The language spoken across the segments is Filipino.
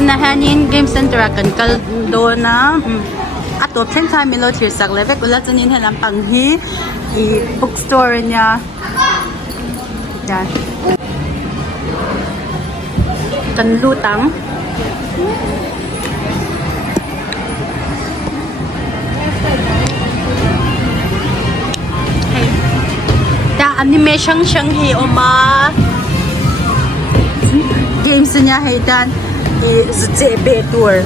na hanin game center kan kaldo na ato chen time milo tir sak levek ula chunin helam pang hi I bookstore niya yan kan lutang da anime shang shang hi oma games niya hay dan zebe tour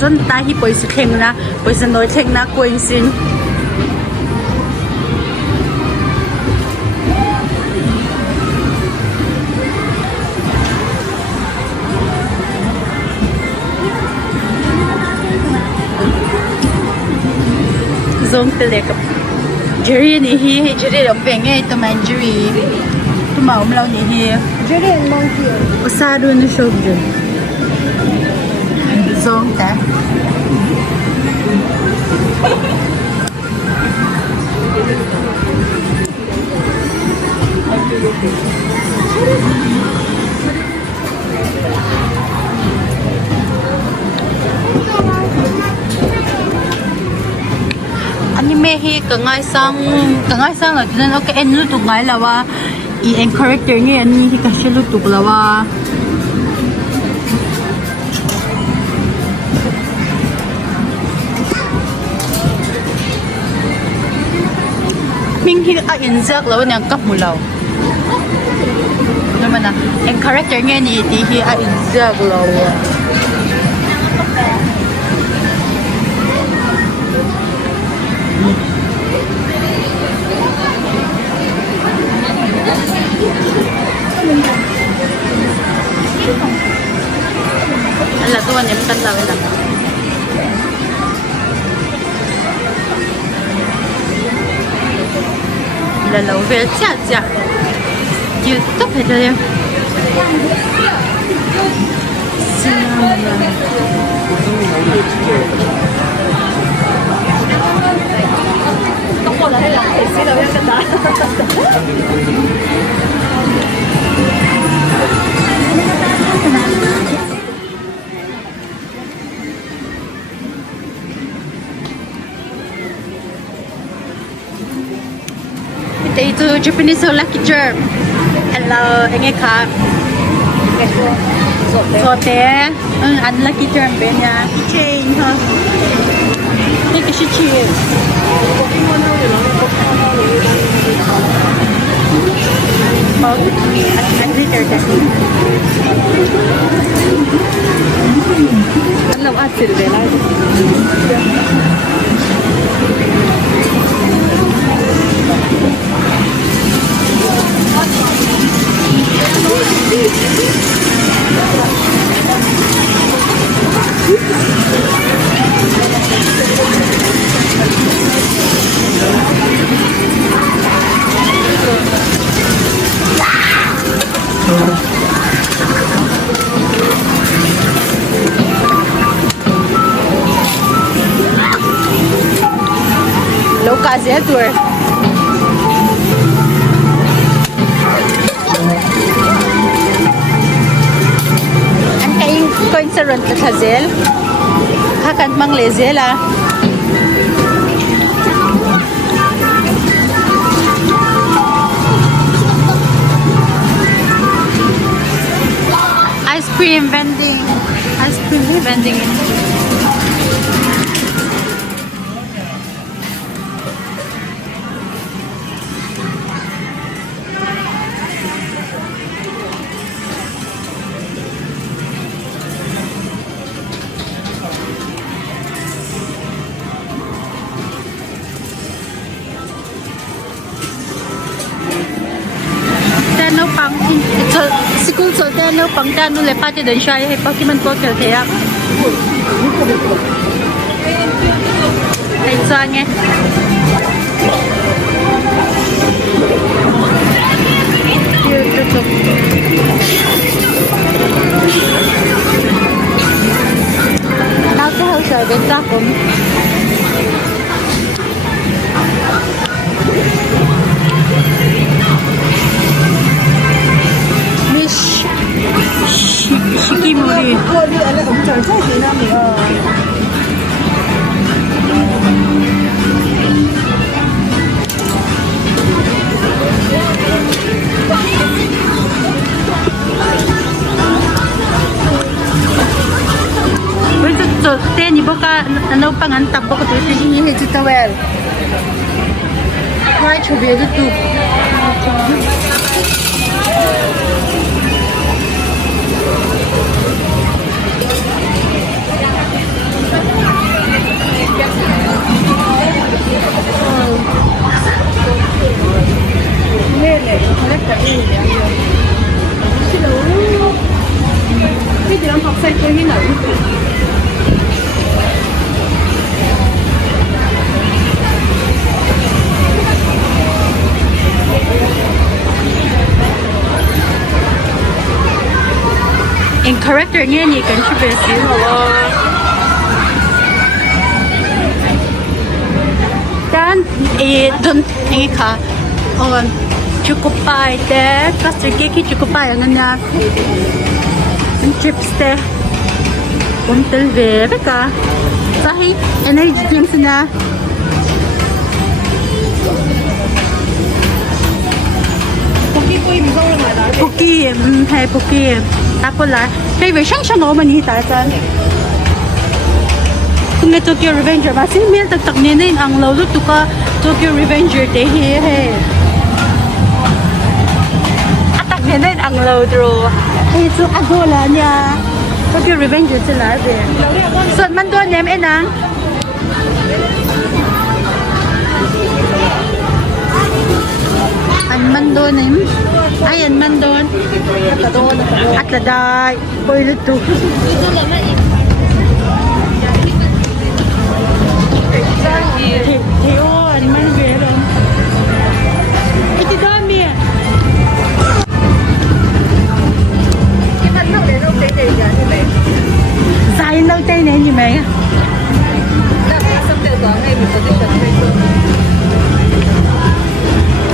zon ta hi pois kheng na pois noi theng na coin sin zong tele ka Jerry ni hi Jerry ram peng ei to man Jerry to ma lao ni hi Jerry and monkey. usado ni shop je zong ta anime hi ka ngai sang la tunan okay en lu tu ngai lawa I en character nge ani hi ka shelu tu lawa ming hi a in zak lawa nang kap mu law naman na en character nge ni ti hi a in zak lawa ala tuan yang kan lawan dah lalau vel cia cia you top aja ya Tunggu lah, lah. Sila yang kata. Ito Japanese lucky charm. Hello, engi ka. Sote. Unlucky charm ba niya? Chain ha. Ini kasi chain. Mau glitter kasi. Alam asil bela. Lokasi tour. Ang kaing coin sa ron kazel. Kakan mang lezela. Ice cream vending. Ice cream vending. pang school so no pang no le pati den shy hay pakiman po kel thea ay so nge nào cái hơi sợi bên ta cũng Shikimori 你安尼唔在做几那米啊？ Wait, so, ni baka ano pangantab ko to sige你去做喂？ try to be able to in character niya ni kan siya besi dan don ni ka on cukup pai te custard cake cukup pai ang na chips te untel ver ka sahi energy drinks na Puki, hay Puki. Tapos la, favorite siyang siya naman ni Tarzan. Kung nga Tokyo Revenger ba, sino may tagtak ninin ang lolo to ka Tokyo Revenger te he. Atak ninin ang lolo. Hey, so agola niya. Tokyo Revenger sila din. So, man doon niya, enang. Man doon ay man doon at laday boil to on man meron ito dami sayang daw tayo na yun may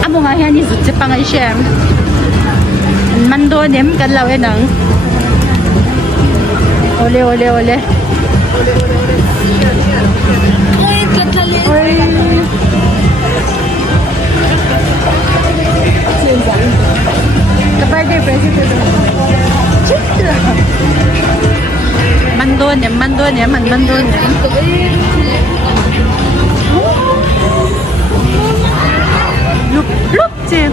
amo nga yan is sa pangal siya mando nem kan law enang ole oi katali oi kapag day president mando nem look Tim.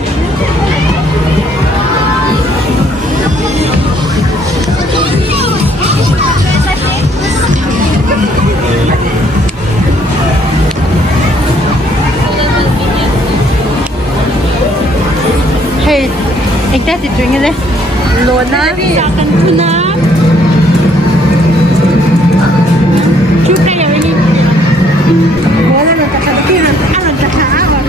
Hey, ikta si tuwing nila. Lona, sakan ko na. Chuka yaw ini. Wala na kakalakihan. Alam kakaabang.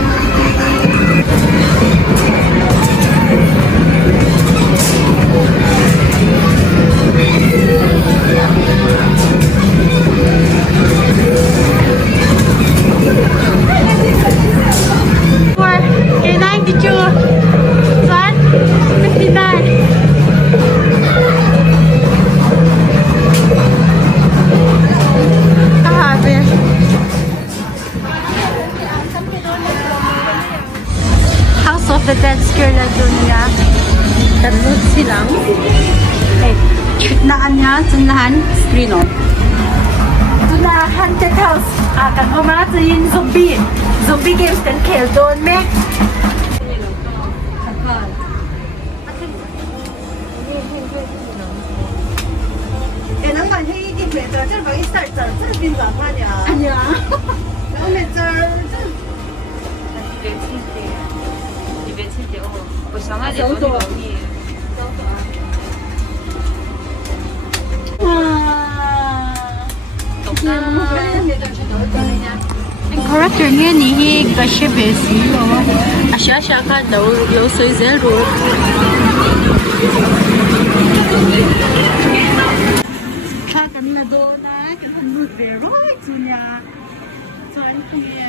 The dance girl na doon niya. Tarot silang. Okay. Naan niya, sunlahan, screen on. Sunlahan, the house. Kan mo mga yin zombie. Zombie games kan kill doon, mek.能把这一定没这这把一start这这bin咋办呀？ Anya? 然后没这这。 我想到点多容易。 Ang character niya ni Gasha Besi. Asya ka daw, yung soy zero. Kami na doon na, kasi zero. Ito niya. So, ang kaya.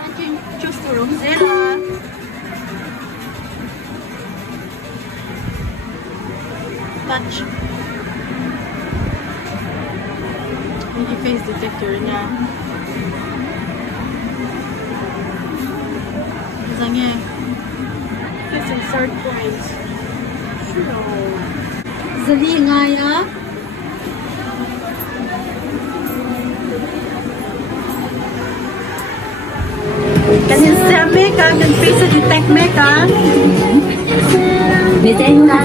Ang just to room zero. Touch. i-face detector niya. Zangye. This is third point. Zali nga ya. Can you see me? Can you face detect me? Can? May tayo na